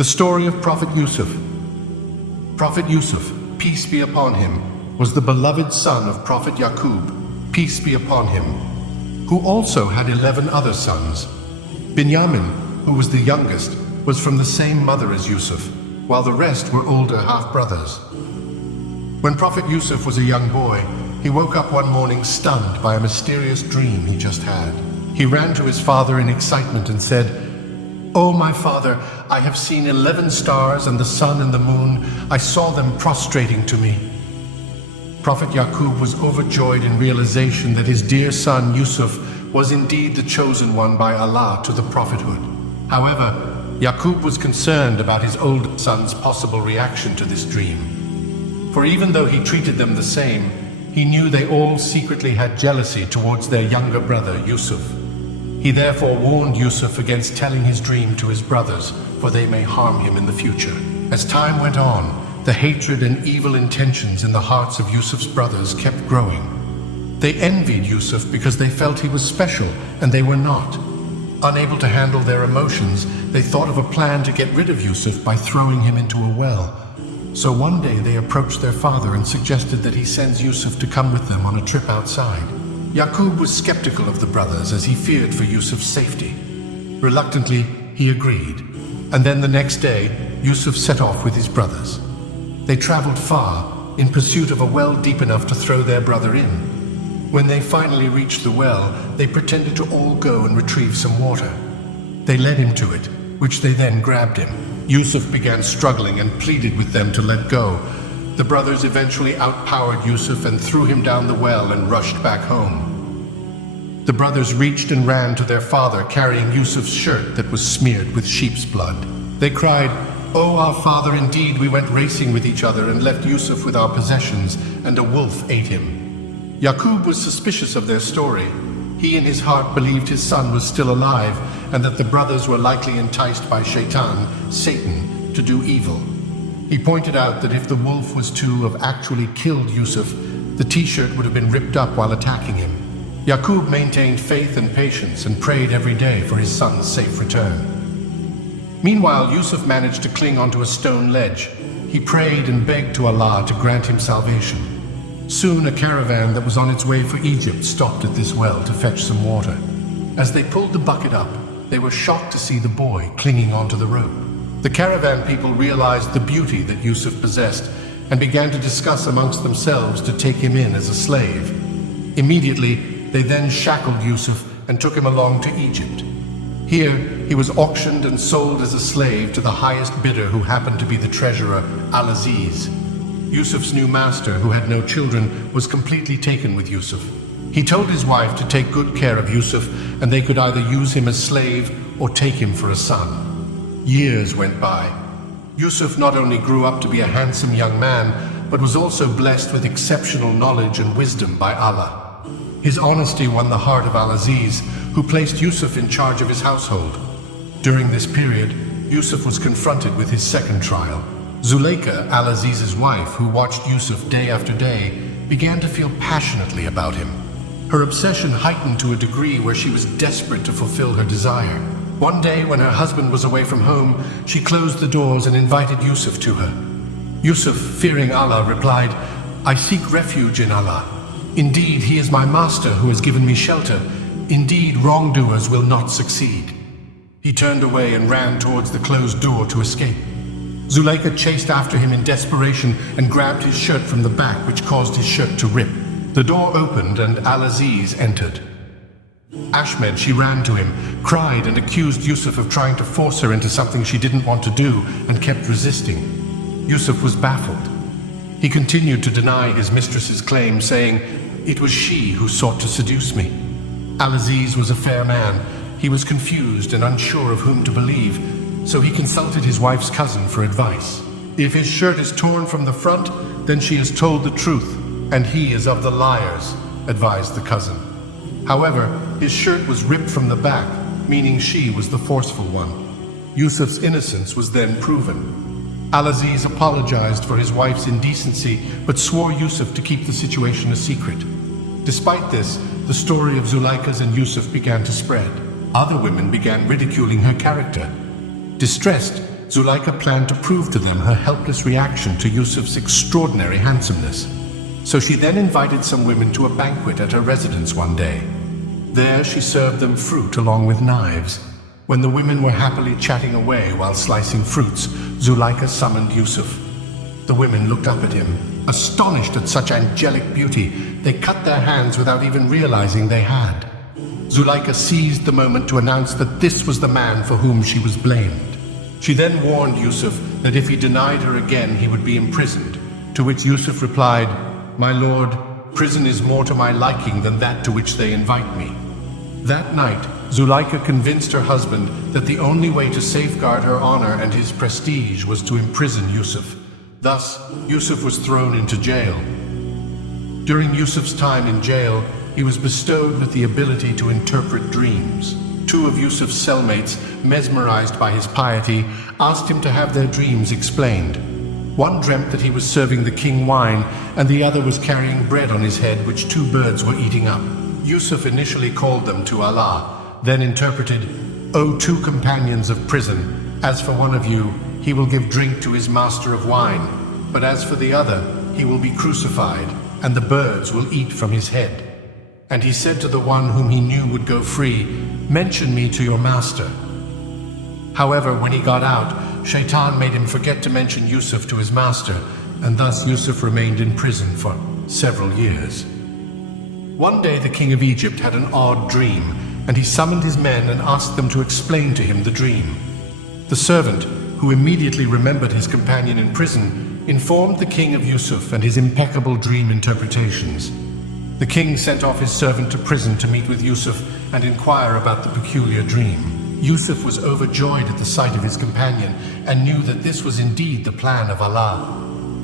The story of Prophet Yousuf. Prophet Yousuf, peace be upon him, was the beloved son of Prophet Yaqub, peace be upon him, who also had 11 other sons. Binyamin, who was the youngest, was from the same mother as Yousuf, while the rest were older half-brothers. When Prophet Yousuf was a young boy, he woke up one morning stunned by a mysterious dream he just had. He ran to his father in excitement and said, "Oh, my father, I have seen 11 stars and the sun and the moon. I saw them prostrating to me." Prophet Yaqub was overjoyed in realization that his dear son Yousuf was indeed the chosen one by Allah to the prophethood. However, Yaqub was concerned about his older son's possible reaction to this dream. For even though he treated them the same, he knew they all secretly had jealousy towards their younger brother Yousuf. He therefore warned Yousuf against telling his dream to his brothers, for they may harm him in the future. As time went on, the hatred and evil intentions in the hearts of Yousuf's brothers kept growing. They envied Yousuf because they felt he was special, and they were not. Unable to handle their emotions, they thought of a plan to get rid of Yousuf by throwing him into a well. So one day they approached their father and suggested that he sends Yousuf to come with them on a trip outside. Yaqub was skeptical of the brothers as he feared for Yousuf's safety. Reluctantly, he agreed. And then the next day, Yousuf set off with his brothers. They traveled far in pursuit of a well deep enough to throw their brother in. When they finally reached the well, they pretended to all go and retrieve some water. They led him to it, which they then grabbed him. Yousuf began struggling and pleaded with them to let go. The brothers eventually outpowered Yousuf and threw him down the well and rushed back home. The brothers reached and ran to their father carrying Yousuf's shirt that was smeared with sheep's blood. They cried, "Oh, our father, indeed we went racing with each other and left Yousuf with our possessions, and a wolf ate him." Yaqub was suspicious of their story. He in his heart believed his son was still alive and that the brothers were likely enticed by Shaitan, Satan, to do evil. He pointed out that if the wolf was to have actually killed Yousuf, the t-shirt would have been ripped up while attacking him. Yaqub maintained faith and patience and prayed every day for his son's safe return. Meanwhile, Yousuf managed to cling onto a stone ledge. He prayed and begged to Allah to grant him salvation. Soon a caravan that was on its way for Egypt stopped at this well to fetch some water. As they pulled the bucket up, they were shocked to see the boy clinging onto the rope. The caravan people realized the beauty that Yousuf possessed and began to discuss amongst themselves to take him in as a slave. Immediately, they then shackled Yousuf and took him along to Egypt. Here, he was auctioned and sold as a slave to the highest bidder, who happened to be the treasurer, Al-Aziz. Yousuf's new master, who had no children, was completely taken with Yousuf. He told his wife to take good care of Yousuf, and they could either use him as slave or take him for a son. Years went by. Yousuf not only grew up to be a handsome young man, but was also blessed with exceptional knowledge and wisdom by Allah. His honesty won the heart of Al-Aziz, who placed Yousuf in charge of his household. During this period, Yousuf was confronted with his second trial. Zuleika, Al-Aziz's wife, who watched Yousuf day after day, began to feel passionately about him. Her obsession heightened to a degree where she was desperate to fulfill her desire. One day, when her husband was away from home, she closed the doors and invited Yousuf to her. Yousuf, fearing Allah, replied, "I seek refuge in Allah. Indeed, He is my master who has given me shelter. Indeed, wrongdoers will not succeed." He turned away and ran towards the closed door to escape. Zuleika chased after him in desperation and grabbed his shirt from the back, which caused his shirt to rip. The door opened and Al-Aziz entered. Ahmed, she ran to him, cried and accused Yousuf of trying to force her into something she didn't want to do, and kept resisting. Yousuf was baffled. He continued to deny his mistress's claim, saying, "It was she who sought to seduce me." Al-Aziz was a fair man. He was confused and unsure of whom to believe, so he consulted his wife's cousin for advice. "If his shirt is torn from the front, then she has told the truth, and he is of the liars," advised the cousin. However, his shirt was ripped from the back, meaning she was the forceful one. Yousuf's innocence was then proven. Al-Aziz apologized for his wife's indecency, but swore Yousuf to keep the situation a secret. Despite this, the story of Zuleika's and Yousuf began to spread. Other women began ridiculing her character. Distressed, Zuleika planned to prove to them her helpless reaction to Yousuf's extraordinary handsomeness. So she then invited some women to a banquet at her residence one day. There she served them fruit along with knives. When the women were happily chatting away while slicing fruits, Zuleika summoned Yousuf. The women looked up at him. Astonished at such angelic beauty, they cut their hands without even realizing they had. Zuleika seized the moment to announce that this was the man for whom she was blamed. She then warned Yousuf that if he denied her again, he would be imprisoned, to which Yousuf replied, "My lord, prison is more to my liking than that to which they invite me." That night, Zuleika convinced her husband that the only way to safeguard her honor and his prestige was to imprison Yousuf. Thus, Yousuf was thrown into jail. During Yousuf's time in jail, he was bestowed with the ability to interpret dreams. Two of Yousuf's cellmates, mesmerized by his piety, asked him to have their dreams explained. One dreamt that he was serving the king wine, and the other was carrying bread on his head which two birds were eating up. Yousuf initially called them to Allah, then interpreted, "O two companions of prison, as for one of you, he will give drink to his master of wine, but as for the other, he will be crucified, and the birds will eat from his head." And he said to the one whom he knew would go free, "Mention me to your master." However, when he got out, Shaitan made him forget to mention Yousuf to his master, and thus Yousuf remained in prison for several years. One day the king of Egypt had an odd dream, and he summoned his men and asked them to explain to him the dream. The servant, who immediately remembered his companion in prison, informed the king of Yousuf and his impeccable dream interpretations. The king sent off his servant to prison to meet with Yousuf and inquire about the peculiar dream. Yousuf was overjoyed at the sight of his companion and knew that this was indeed the plan of Allah.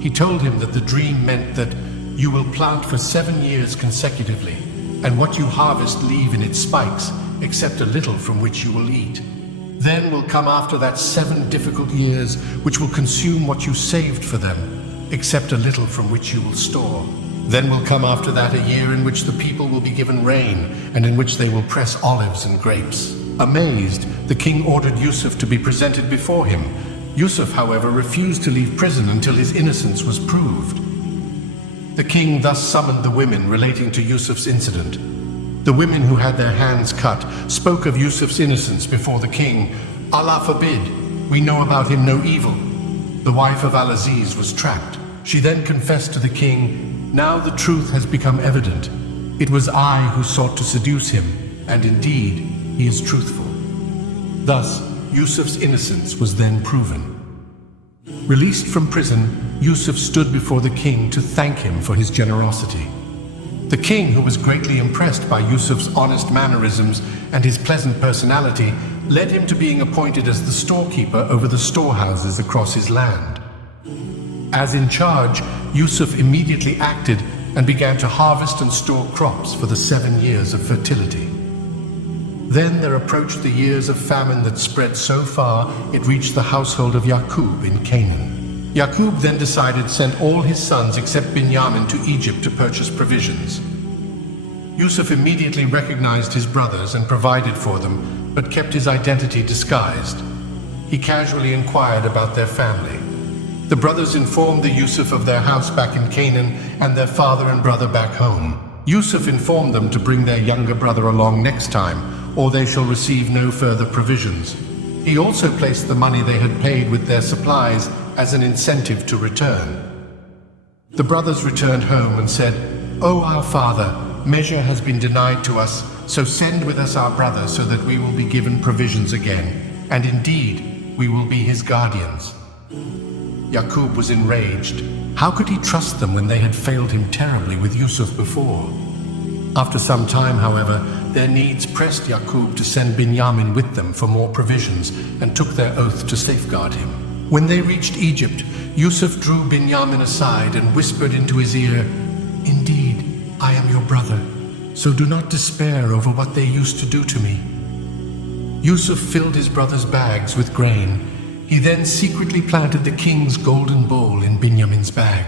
He told him that the dream meant that you will plant for 7 years consecutively, and what you harvest leave in its spikes, except a little from which you will eat. Then will come after that 7 difficult years, which will consume what you saved for them, except a little from which you will store. Then will come after that a year in which the people will be given rain, and in which they will press olives and grapes. Amazed, the king ordered Yousuf to be presented before him. Yousuf, however, refused to leave prison until his innocence was proved. The king thus summoned the women relating to Yousuf's incident. The women who had their hands cut spoke of Yousuf's innocence before the king. "Allah forbid, we know about him no evil." The wife of Al-Aziz was trapped. She then confessed to the king, "Now the truth has become evident. It was I who sought to seduce him, and indeed, he is truthful." Thus, Yousuf's innocence was then proven. Released from prison, Yousuf stood before the king to thank him for his generosity. The king, who was greatly impressed by Yousuf's honest mannerisms and his pleasant personality, led him to being appointed as the storekeeper over the storehouses across his land. As in charge, Yousuf immediately acted and began to harvest and store crops for the 7 years of fertility. Then there approached the years of famine that spread so far it reached the household of Yaqub in Canaan. Yaqub then decided to send all his sons except Binyamin to Egypt to purchase provisions. Yousuf immediately recognized his brothers and provided for them, but kept his identity disguised. He casually inquired about their family. The brothers informed the Yousuf of their house back in Canaan and their father and brother back home. Yousuf informed them to bring their younger brother along next time, or they shall receive no further provisions. He also placed the money they had paid with their supplies as an incentive to return. The brothers returned home and said, "O our father, measure has been denied to us, so send with us our brother so that we will be given provisions again, and indeed we will be his guardians." Yaqub was enraged. How could he trust them when they had failed him terribly with Yousuf before? After some time, however, their needs pressed Yaqub to send Binyamin with them for more provisions and took their oath to safeguard him. When they reached Egypt, Yousuf drew Binyamin aside and whispered into his ear, "Indeed, I am your brother, so do not despair over what they used to do to me." Yousuf filled his brother's bags with grain. He then secretly planted the king's golden bowl in Binyamin's bag.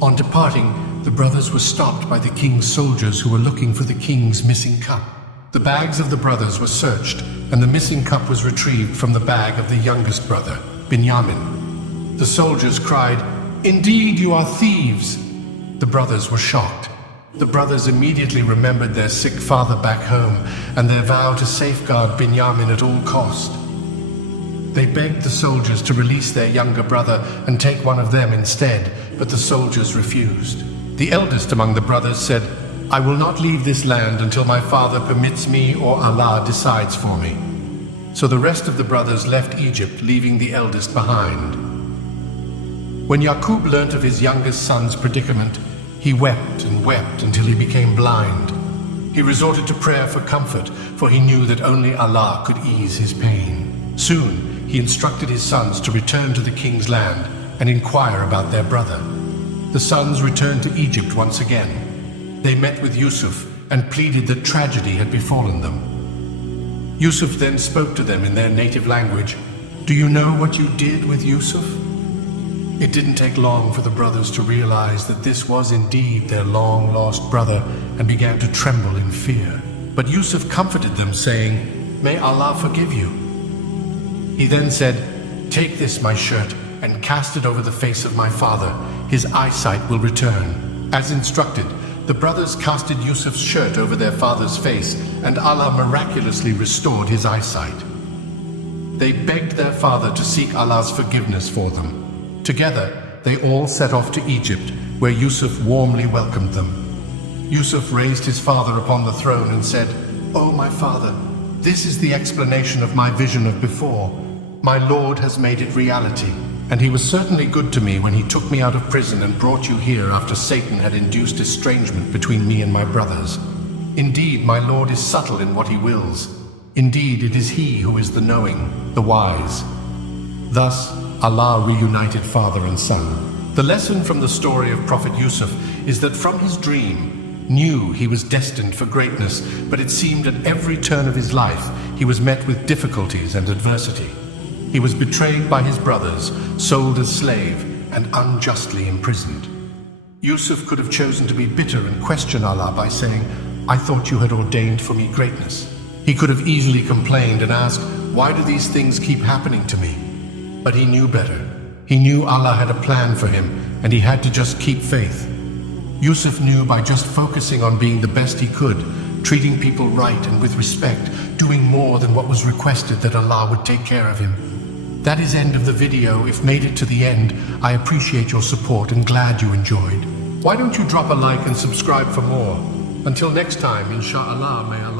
On departing, the brothers were stopped by the king's soldiers who were looking for the king's missing cup. The bags of the brothers were searched, and the missing cup was retrieved from the bag of the youngest brother. Binyamin. The soldiers cried, "Indeed, you are thieves!" The brothers were shocked. The brothers immediately remembered their sick father back home and their vow to safeguard Binyamin at all cost. They begged the soldiers to release their younger brother and take one of them instead, but the soldiers refused. The eldest among the brothers said, "I will not leave this land until my father permits me or Allah decides for me." So the rest of the brothers left Egypt, leaving the eldest behind. When Yaqub learnt of his youngest son's predicament, he wept and wept until he became blind. He resorted to prayer for comfort, for he knew that only Allah could ease his pain. Soon, he instructed his sons to return to the king's land and inquire about their brother. The sons returned to Egypt once again. They met with Yousuf and pleaded that tragedy had befallen them. Yousuf then spoke to them in their native language. "Do you know what you did with Yousuf?" It didn't take long for the brothers to realize that this was indeed their long-lost brother and began to tremble in fear. But Yousuf comforted them, saying, "May Allah forgive you." He then said, "Take this, my shirt, and cast it over the face of my father. His eyesight will return." As instructed, the brothers casted Yousuf's shirt over their father's face, and Allah miraculously restored his eyesight. They begged their father to seek Allah's forgiveness for them. Together, they all set off to Egypt, where Yousuf warmly welcomed them. Yousuf raised his father upon the throne and said, "O my father, this is the explanation of my vision of before. My Lord has made it reality, and he was certainly good to me when he took me out of prison and brought you here after Satan had induced estrangement between me and my brothers. Indeed, my Lord is subtle in what he wills. Indeed, it is he who is the knowing, the wise." Thus, Allah reunited father and son. The lesson from the story of Prophet Yousuf is that from his dream, knew he was destined for greatness, but it seemed at every turn of his life he was met with difficulties and adversity. He was betrayed by his brothers, sold as slave, and unjustly imprisoned. Yousuf could have chosen to be bitter and question Allah by saying, "I thought you had ordained for me greatness." He could have easily complained and asked, "Why do these things keep happening to me?" But he knew better. He knew Allah had a plan for him, and he had to just keep faith. Yousuf knew by just focusing on being the best he could, treating people right and with respect, doing more than what was requested, that Allah would take care of him. That is end of the video. If made it to the end, I appreciate your support and glad you enjoyed. Why don't you drop a like and subscribe for more? Until next time, inshallah, may Allah